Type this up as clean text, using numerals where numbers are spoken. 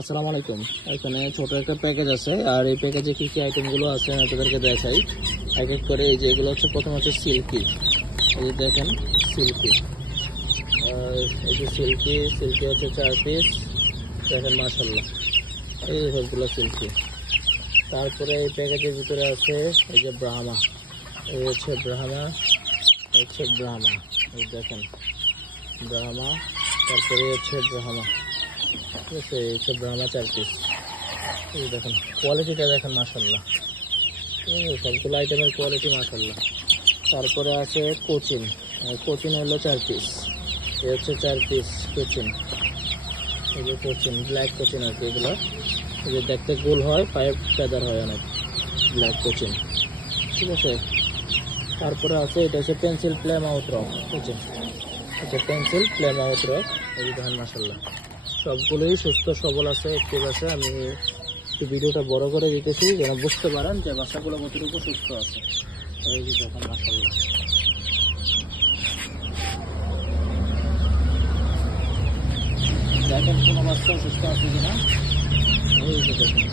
আসসালামু আলাইকুম। এখানে ছোট একটা প্যাকেজ আছে, আর এই প্যাকেজে কি কি আইটেমগুলো আছে আমি আপনাদেরকে দেখাই এক এক করে। এই যে এগুলো হচ্ছে, প্রথম হচ্ছে সিল্কি। এই যে দেখেন সিল্কি, আর এই যে সিল্কি সিল্কি হচ্ছে 4 পিস। দেখেন মাশাল্লাহ, এই যে সবগুলো সিল্কি। তারপরে এই প্যাকেজের ভিতরে আছে এই যে ব্রাহ্মা। এই হচ্ছে ব্রাহ্মা, হচ্ছে ব্রাহ্মা। এই দেখেন ব্রাহ্মা, তারপরে হচ্ছে ব্রাহ্মা। ঠিক আছে, এই হচ্ছে ব্রাহ্মা 4 পিস। এই দেখেন কোয়ালিটিটা দেখেন মাশাল্লাহ, সবগুলো আইটেমের কোয়ালিটি মাশাল্লাহ। তারপরে আছে কোচিন। কোচিন হলো 4 পিস। এ হচ্ছে 4 পিস কোচিন। এই যে কোচিন, ব্ল্যাক কোচিন আর কি এগুলো। এই যে দেখতে গোল হয়, পায়ে ফেদার হয় অনেক, ব্ল্যাক কোচিন। ঠিক আছে, তারপরে আছে এটা হচ্ছে pencil play mouth rock Cochin. আচ্ছা, পেন্সিল প্লে মাউথ রক। এই যে দেখেন মাশাল্লাহ, সবগুলোই সুস্থ সবল আছে, অ্যাক্টিভ আছে। আমি একটু ভিডিওটা বড় করে দিতেছি যেন বুঝতে পারেন যে বাচ্চাগুলো কতটুকু সুস্থ আছে। এই যে দেখেন মাশাল্লাহ, দেখেন কোনো বাচ্চা সুস্থ আছে কিনা। এই যে দেখেন